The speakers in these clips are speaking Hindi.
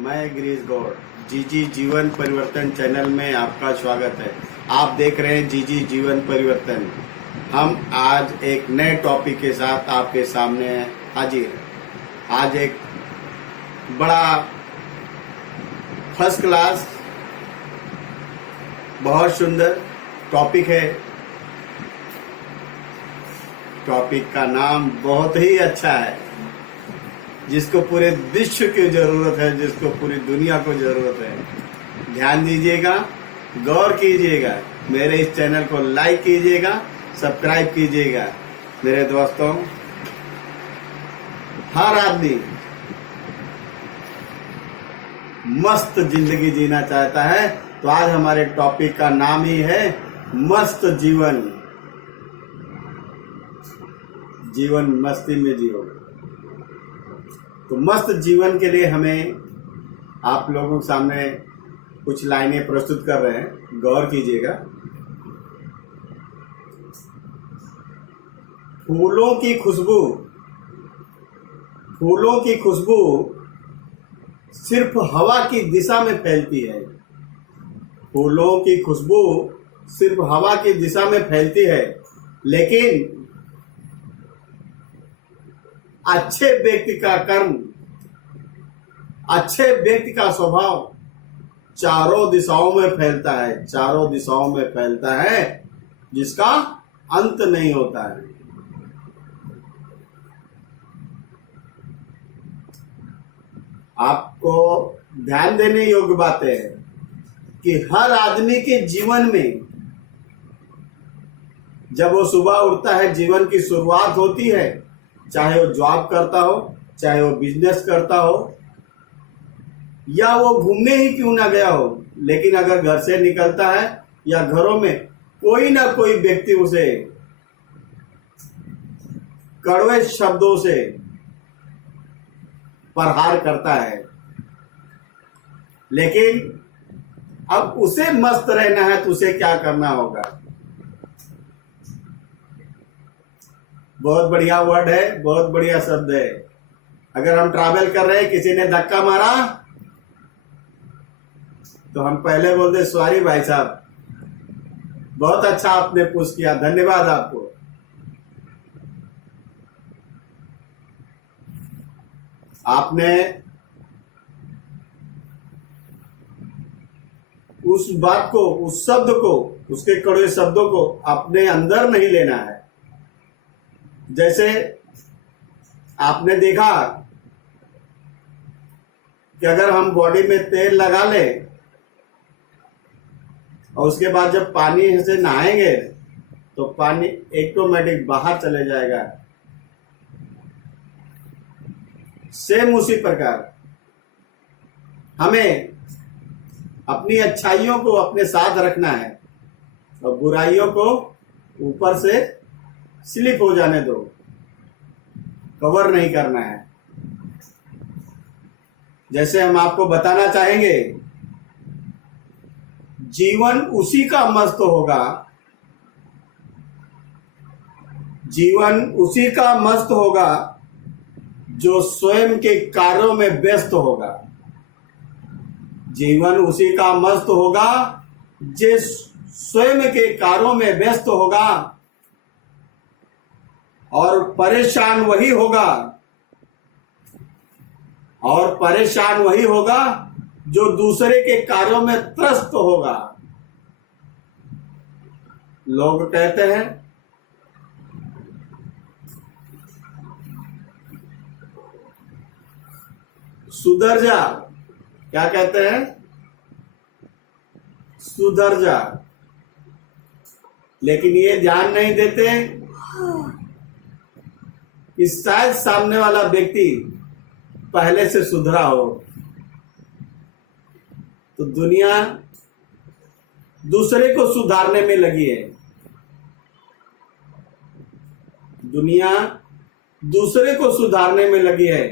मैं गिरीश गौड़ जीजी जीवन परिवर्तन चैनल में आपका स्वागत है। आप देख रहे हैं जीजी जीवन परिवर्तन। हम आज एक नए टॉपिक के साथ आपके सामने हाजिर हैं। आज एक बड़ा फर्स्ट क्लास बहुत सुंदर टॉपिक है। टॉपिक का नाम बहुत ही अच्छा है, जिसको पूरे विश्व की जरूरत है, जिसको पूरी दुनिया को जरूरत है। ध्यान दीजिएगा, गौर कीजिएगा, मेरे इस चैनल को लाइक कीजिएगा, सब्सक्राइब कीजिएगा। मेरे दोस्तों, हर आदमी मस्त जिंदगी जीना चाहता है, तो आज हमारे टॉपिक का नाम ही है मस्त जीवन। जीवन मस्ती में जियो। तो मस्त जीवन के लिए हमें आप लोगों के सामने कुछ लाइनें प्रस्तुत कर रहे हैं, गौर कीजिएगा। फूलों की खुशबू सिर्फ हवा की दिशा में फैलती है। फूलों की खुशबू सिर्फ हवा की दिशा में फैलती है, लेकिन अच्छे व्यक्ति का कर्म, अच्छे व्यक्ति का स्वभाव चारों दिशाओं में फैलता है, चारों दिशाओं में फैलता है, जिसका अंत नहीं होता है। आपको ध्यान देने योग्य बात है कि हर आदमी के जीवन में जब वो सुबह उठता है, जीवन की शुरुआत होती है, चाहे वो जॉब करता हो, चाहे वो बिजनेस करता हो, या वो घूमने ही क्यों ना गया हो, लेकिन अगर घर से निकलता है या घरों में कोई ना कोई व्यक्ति उसे कड़वे शब्दों से प्रहार करता है, लेकिन अब उसे मस्त रहना है तो उसे क्या करना होगा। बहुत बढ़िया वर्ड है, बहुत बढ़िया शब्द है। अगर हम ट्रैवल कर रहे हैं, किसी ने धक्का मारा, तो हम पहले बोलते सॉरी भाई साहब, बहुत अच्छा आपने पुश किया, धन्यवाद आपको। आपने उस बात को, उस शब्द को, उसके कड़वे शब्दों को अपने अंदर नहीं लेना है। जैसे आपने देखा कि अगर हम बॉडी में तेल लगा ले और उसके बाद जब पानी से नहाएंगे तो पानी ऑटोमेटिक बाहर चले जाएगा। सेम उसी प्रकार हमें अपनी अच्छाइयों को अपने साथ रखना है और बुराइयों को ऊपर से स्लिप हो जाने दो, कवर नहीं करना है। जैसे हम आपको बताना चाहेंगे, जीवन उसी का मस्त होगा, जीवन उसी का मस्त होगा जो स्वयं के कार्यों में व्यस्त होगा। जीवन उसी का मस्त होगा जो स्वयं के कार्यों में व्यस्त होगा, और परेशान वही होगा, और परेशान वही होगा जो दूसरे के कार्यों में त्रस्त होगा। लोग कहते हैं सुधर जा, क्या कहते हैं, सुधर जा, लेकिन ये ध्यान नहीं देते कि शायद सामने वाला व्यक्ति पहले से सुधरा हो। तो दुनिया दूसरे को सुधारने में लगी है, दुनिया दूसरे को सुधारने में लगी है,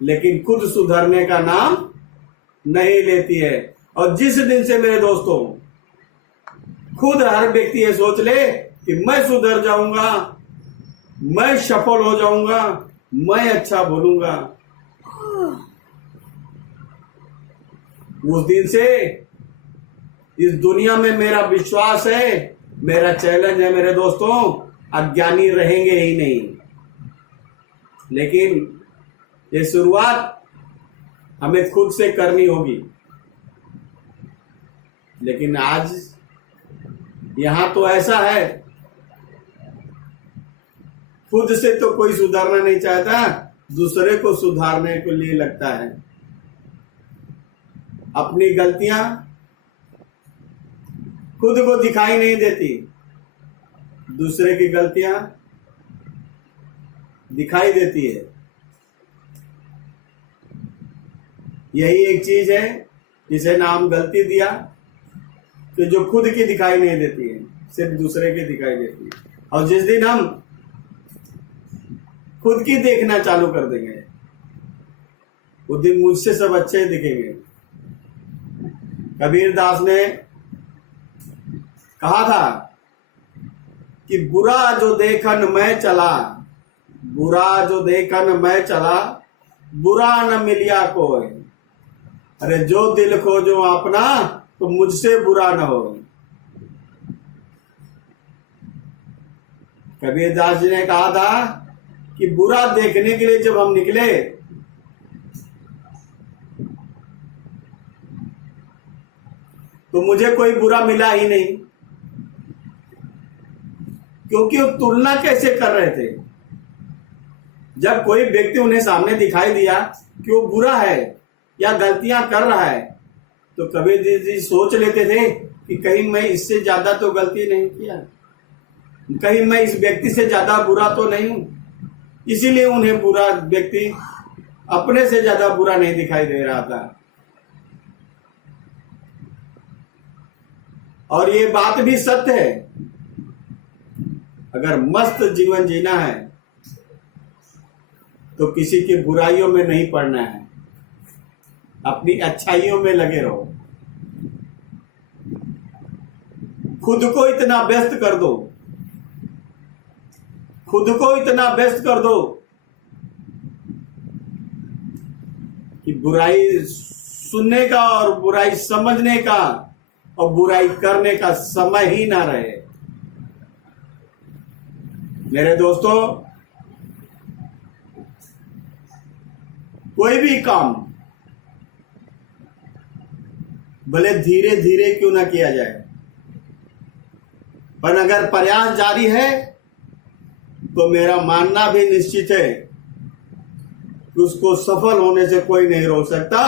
लेकिन खुद सुधरने का नाम नहीं लेती है। और जिस दिन से मेरे दोस्तों खुद हर व्यक्ति ये सोच ले कि मैं सुधर जाऊंगा, मैं सफल हो जाऊंगा, मैं अच्छा बोलूंगा, उस दिन से इस दुनिया में मेरा विश्वास है, मेरा चैलेंज है मेरे दोस्तों, अज्ञानी रहेंगे ही नहीं। लेकिन ये शुरुआत हमें खुद से करनी होगी। लेकिन आज यहां तो ऐसा है, खुद से तो कोई सुधारना नहीं चाहता, दूसरे को सुधारने के लिए लगता है। अपनी गलतियां खुद को दिखाई नहीं देती, दूसरे की गलतियां दिखाई देती है। यही एक चीज है जिसे नाम गलती दिया, कि जो खुद की दिखाई नहीं देती है, सिर्फ दूसरे की दिखाई देती है। और जिस दिन हम खुद की देखना चालू कर देंगे, उस दिन मुझसे सब अच्छे दिखेंगे। कबीर दास ने कहा था कि बुरा जो देखन मैं चला, बुरा जो देखन मैं चला, बुरा न मिलिया कोई। अरे जो दिल खोजो अपना, तो मुझसे बुरा न हो। कबीर दास जी ने कहा था कि बुरा देखने के लिए जब हम निकले, तो मुझे कोई बुरा मिला ही नहीं, क्योंकि वो तुलना कैसे कर रहे थे। जब कोई व्यक्ति उन्हें सामने दिखाई दिया कि वो बुरा है या गलतियां कर रहा है, तो कबीर जी सोच लेते थे कि कहीं मैं इससे ज्यादा तो गलती नहीं किया, कहीं मैं इस व्यक्ति से ज्यादा बुरा तो नहीं हूं। इसीलिए उन्हें बुरा व्यक्ति अपने से ज्यादा बुरा नहीं दिखाई दे रहा था। और ये बात भी सत्य है, अगर मस्त जीवन जीना है तो किसी की बुराइयों में नहीं पड़ना है, अपनी अच्छाइयों में लगे रहो। खुद को इतना व्यस्त कर दो, खुद को इतना व्यस्त कर दो कि बुराई सुनने का और बुराई समझने का और बुराई करने का समय ही ना रहे। मेरे दोस्तों, कोई भी काम भले धीरे धीरे क्यों ना किया जाए, पर अगर प्रयास जारी है तो मेरा मानना भी निश्चित है कि उसको सफल होने से कोई नहीं रोक सकता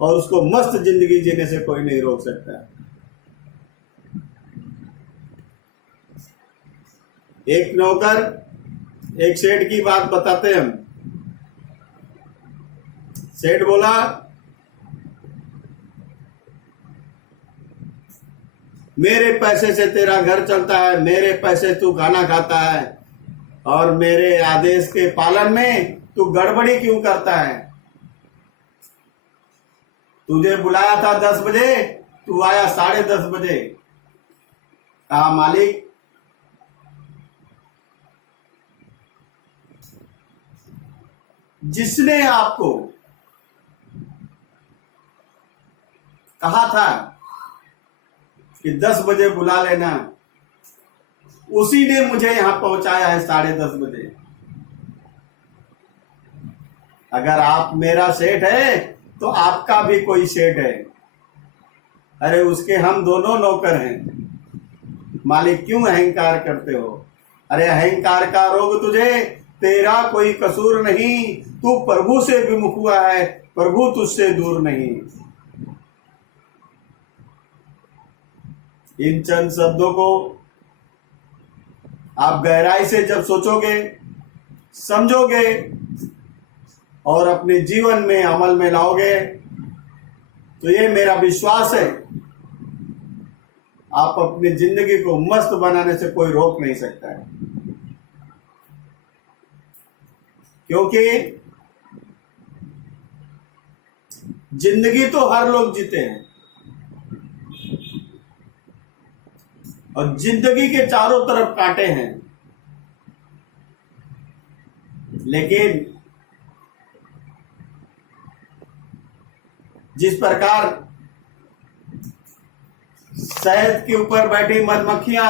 और उसको मस्त जिंदगी जीने से कोई नहीं रोक सकता। एक नौकर एक सेठ की बात बताते हैं हम। सेठ बोला, मेरे पैसे से तेरा घर चलता है, मेरे पैसे तू खाना खाता है, और मेरे आदेश के पालन में तू गड़बड़ी क्यों करता है? तुझे बुलाया था 10 बजे, तू आया 10:30 बजे। कहा, मालिक जिसने आपको कहा था कि 10 बजे बुला लेना, उसी ने मुझे यहां पहुंचाया है 10:30 बजे। अगर आप मेरा सेठ है तो आपका भी कोई सेठ है। अरे उसके हम दोनों नौकर हैं। मालिक क्यों अहंकार करते हो? अरे अहंकार का रोग तुझे, तेरा कोई कसूर नहीं, तू प्रभु से विमुख हुआ है, प्रभु तुझसे दूर नहीं। इन चंद शब्दों को आप गहराई से जब सोचोगे, समझोगे और अपने जीवन में अमल में लाओगे, तो ये मेरा विश्वास है, आप अपनी जिंदगी को मस्त बनाने से कोई रोक नहीं सकता है। क्योंकि जिंदगी तो हर लोग जीते हैं और जिंदगी के चारों तरफ कांटे हैं, लेकिन जिस प्रकार शहद के ऊपर बैठी मधुमक्खियां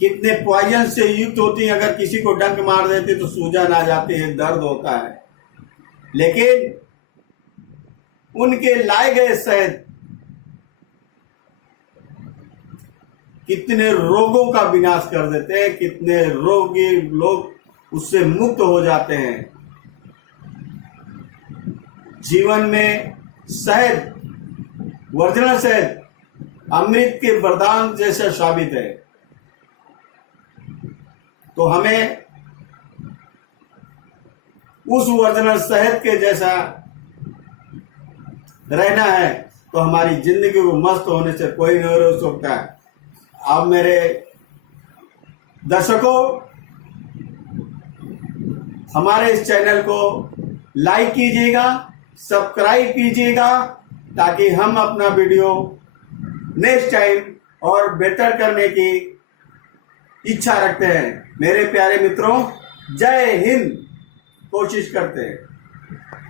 कितने पॉइजन से युक्त होती हैं। अगर किसी को डंक मार देती तो सूजन आ जाती है, दर्द होता है, लेकिन उनके लाए गए शहद कितने रोगों का विनाश कर देते हैं, कितने रोगी लोग उससे मुक्त हो जाते हैं। जीवन में शहद, वर्जिनल शहद अमृत के वरदान जैसा साबित है। तो हमें उस वर्जिनल शहद के जैसा रहना है, तो हमारी जिंदगी को मस्त होने से कोई नहीं रोक सकता है। अब मेरे दर्शकों, हमारे इस चैनल को लाइक कीजिएगा, सब्सक्राइब कीजिएगा, ताकि हम अपना वीडियो नेक्स्ट टाइम और बेहतर करने की इच्छा रखते हैं। मेरे प्यारे मित्रों, जय हिंद। कोशिश करते हैं।